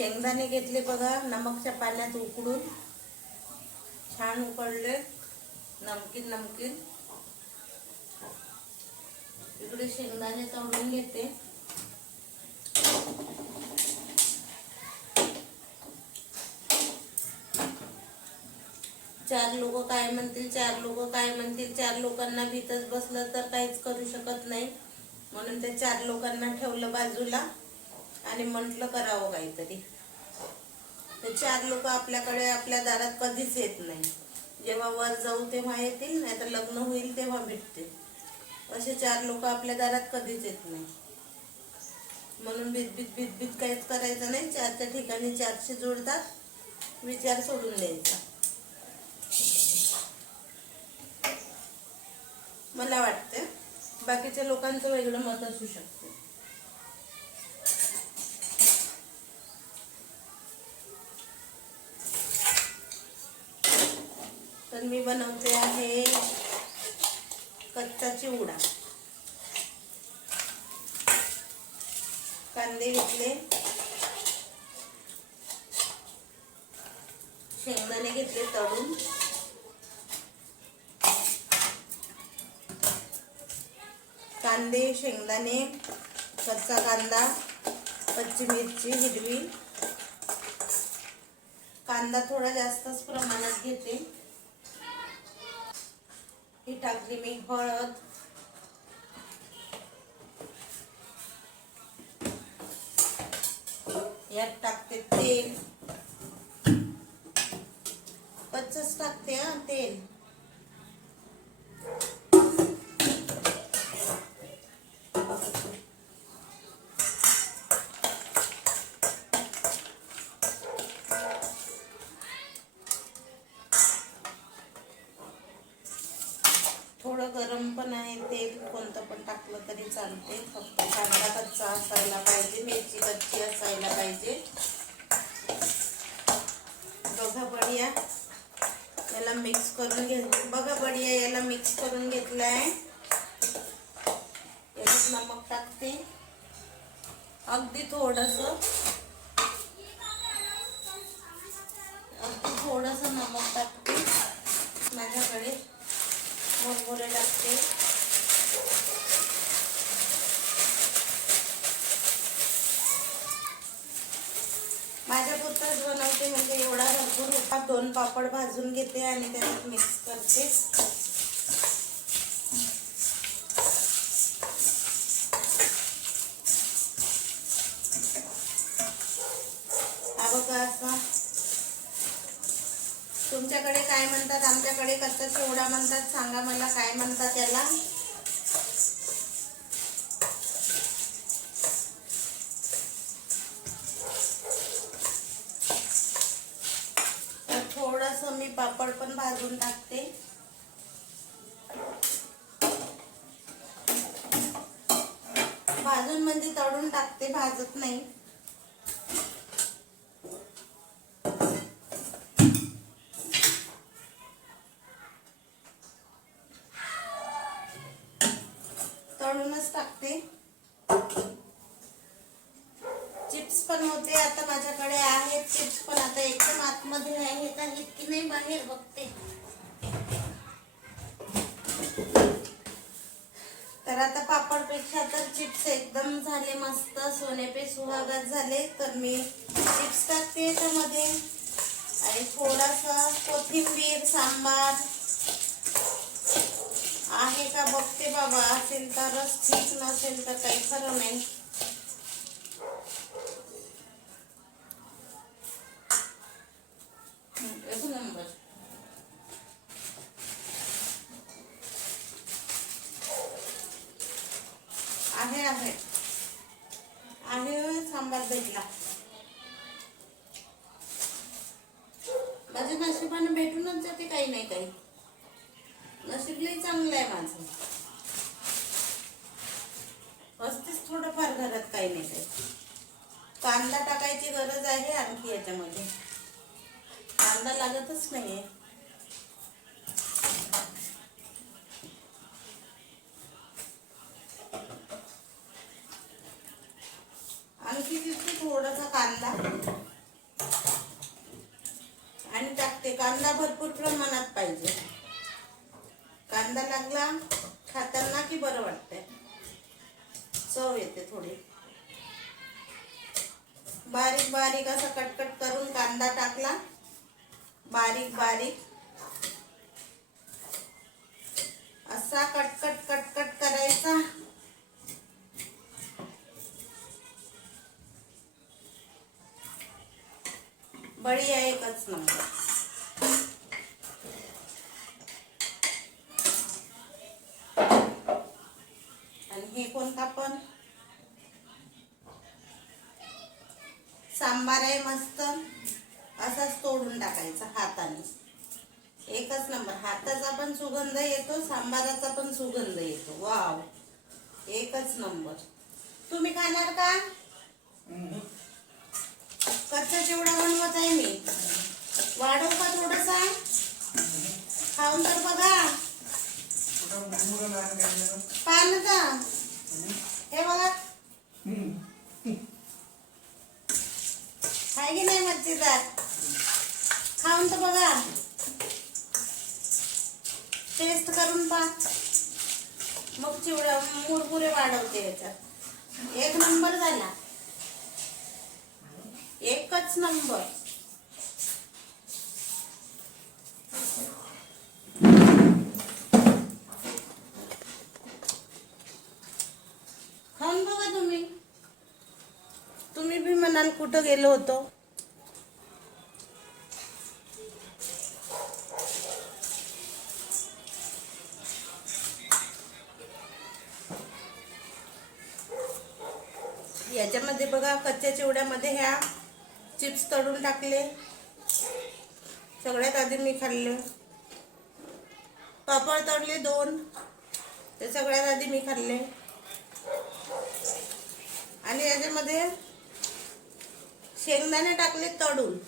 शेंगदाणे घेतले बघा नमकच्या पाण्यात उकडून. छान उकडले नमकीन नमकीन. इकडे शेंगदाणे तळून घेते. चार लोक काय म्हणतील चार लोक काय म्हणतील चार लोकांना भीतच बसलं तर काहीच करू शकत नाही. म्हणून त्या चार लोकांना ठेवलं बाजूला. आणि म्हटलं करावं काहीतरी. चार लोक आपल्याकडे आपल्या दारात कधीच येत नाही. जेव्हा वर जाऊ तेव्हा येतील नाही तर लग्न होईल तेव्हा भेटतील. असे चार लोक आपल्या दारात कधीच येत नाही. म्हणून भीत भीत भीत काहीच करायचं नाही. चारच्या ठिकाणी चारशे जोडतात. विचार सोडून द्यायचा. मला वाटतं बाकीच्या लोकांचं वेगळं मत असू शकतं. तर मी बनवते आहे कच्चा चिवडा. कांदे घेतले. शेंगदाणे घेतले तळून. कांदे शेंगदाणे कच्चा कांदा कच्ची मिरची हिरवी. कांदा थोडा जास्तच प्रमाणात घेते. ही टाकली मी हळद. यात टाकते तेल. कच्चच टाकते हा तेल थोडं गरम तेल कोणतं पण टाकलं तरी चालते. फक्त कांदा कच्चा असायला पाहिजे मिरची कच्ची असायला पाहिजे. बघा बढिया. याला मिक्स करून घे बघा बढिया याला मिक्स करून घेतलं आहे याच्यात नमक टाकते. अगदी थोडस. अगदी थोडस नमक टाकते. माझ्याकडे. मुरमुरे टाकते. माझ्या पुरताच बनवते म्हणजे एवढा भरपूर होता. दोन पापड भाजून घेते आणि त्याच्यात मिक्स करते. तुमच्याकडे काय म्हणतात? आमच्याकडे कसं चिवडा म्हणतात? सांगा मला काय म्हणतात त्याला? भाजून टाकते. भाजून म्हणजे तळून टाकते भाजत नाही तळूनच टाकते चिप्स पण होते. आता माझ्याकडे आहेत चिप्स पण आता एकदम आतमध्ये आहेत आहेत की नाही बाहेर बघते. तर आता पापडपेक्षा तर चिप्स एकदम झाले मस्त. सोने पे सुहागत झाले. तर मी चिप्स टाकते याच्यामध्ये. आणि थोडासा कोथिंबीर सांबार. आहे का? बघते बाबा. असेल तरच ठीक नसेल तर काही खरं नाही. एक नंबर आहे. आहे आहे सांबार भेटला. माझ्या नशिबाने भेटूनच जाते काही नाही काही. नशीब लई चांगलं आहे माझं. असतेच थोडंफार घरात काही नाही काही. कांदा टाकायची गरज आहे आणखी याच्यामध्ये. कांदा लागतच नाहीये. आणखी तिथे थोडासा कांदा. आणि टाकते. कांदा भरपूर प्रमाणात पाहिजे. कांदा लागला खाताना की बरं वाटतंय? चव येते थोडी. बारीक बारीक असा कटकट करून कांदा टाकला. बारीक बारीक. असा कटकट कटकट करायचा. बढिया एकच नंबर आणि हे कोण कापण सांबार आहे मस्त असाच तोडून टाकायचा हाताने एकच नंबर. हाताचा पण सुगंध येतो सांबाराचा पण सुगंध येतो. वाव. एकच नंबर. तुम्ही खाणार का? कच्चा चिवडा बनवत आहे मी. वाढवू का थोडासा? खाऊन तर बघा. पानचा हे बघा आहे की नाही मच्छीदार खाऊन तर बघा टेस्ट करून पहा मग चिवडा मुरमुरे वाढवते याच्यात. एक नंबर झाला. एकच नंबर. खाऊन बघा तुम्ही. तुम्ही बी म्हणाल कुठं गेलो होतो? याच्यामध्ये बघा कच्च्या चिवड्यामध्ये ह्या चिप्स तळून टाकले. सगळ्यात आधी मी खाल्ले. पापड तळले दोन. ते सगळ्यात आधी मी खाल्ले. आणि याच्यामध्ये शेंगदाणे टाकले तळून.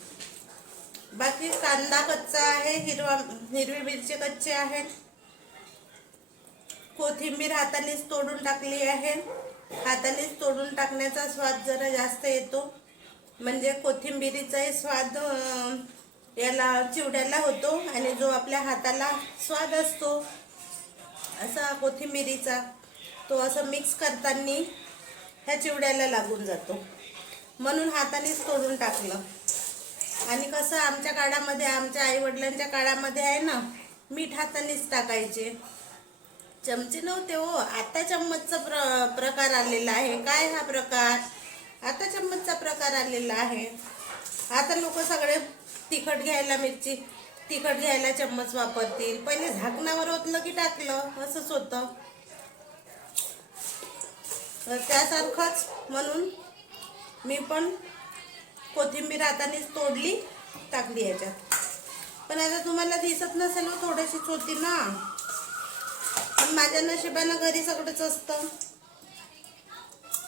बाकी कांदा कच्चा आहे हिरवा हिरवी मिरची कच्चे आहेत कोथिंबीर हातानेच तोडून टाकली आहे. हातानेच तोडून टाकण्याचा स्वाद जरा जास्त येतो. म्हणजे कोथिंबिरीचाही स्वाद याला चिवड्याला होतो आणि जो आपल्या हाताला स्वाद असतो असा कोथिंबिरीचा तो असं मिक्स करताना ह्या चिवड्याला लागून जातो. म्हणून हातानेच तोडून टाकलं. आणि कसं आमच्या काळामध्ये आमच्या आईवडिलांच्या काळामध्ये आहे ना मीठ हातानेच टाकायचे. चमचे नव्हते हो. आता चम्मचचा प्र प्रकार आलेला आहे. काय हा प्रकार? आता चम्मचचा प्रकार आलेला आहे. आता लोक सगळे तिखट घ्यायला मिरची तिखट घ्यायला चम्मच वापरतील. पहिले झाकणावर ओतलं की टाकलं? असंच होतं. तर त्यासारखंच म्हणून मी पण कोथिंबीर हातानेच तोडली टाकली याच्यात. पण आता तुम्हाला दिसत नसेल हो, थोडीशीच होती ना. पण माझ्या नशिबानं घरी सगळंच असतं.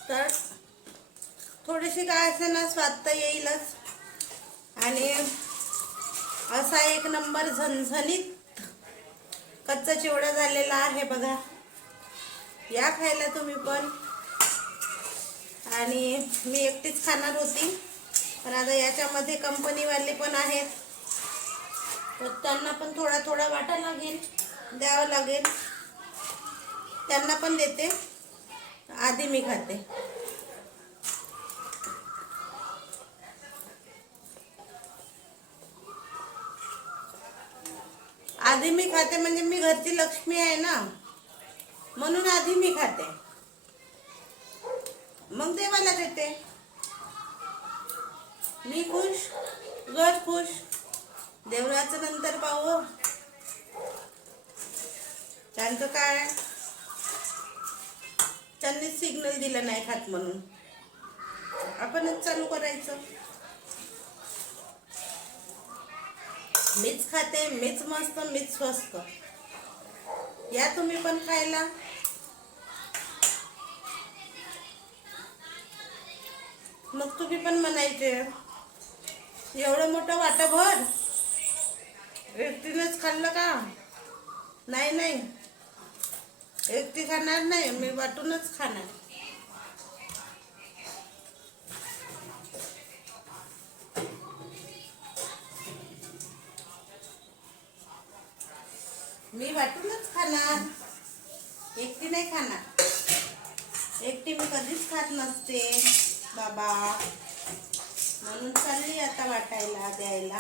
तर थोडीशी काय असे ना स्वाद तर येईलच. आणि असा एक नंबर झणझणीत कच्चा चिवडा झालेला आहे बघा. या खायला तुम्ही पण. आणि मी एकटीच खाणार होती पण आता याच्यामध्ये कंपनीवाले पण आहेत तर त्यांना पण थोडा थोडा वाटा लागेल द्यावं लागेल. त्यांना पण देते. आधी मी खाते. आधी मी खाते म्हणजे मी घरची लक्ष्मी आहे ना. म्हणून आधी मी खाते. मग देवाला देते. मी खुश घर खुश. देवराचं नंतर पाहू. त्यांचं काय? त्यांनी सिग्नल दिलं नाही खात म्हणून. आपणच चालू करायचं. मीच खाते मीच मस्त मीच स्वस्त. या तुम्ही पण खायला. मग तुम्ही पण म्हणायचे एवढं मोठं वाटाभर एकटीनेच खाल्लं का? नाही नाही. एकटी खाणार नाही मी वाटूनच खाणार. मी वाटूनच खाणार. एकटी नाही खाणार. एकटी मी कधीच खात नसते बाबा. म्हणून चालली आता वाटायला द्यायला.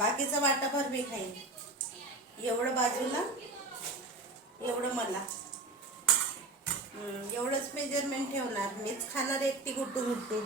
बाकीचं वाटाभर मी खाईन. एवढं बाजूला एवढं मला. एवढंच मेजरमेंट ठेवणार. मीच खाणार एकटी गुट्टू गुट्टू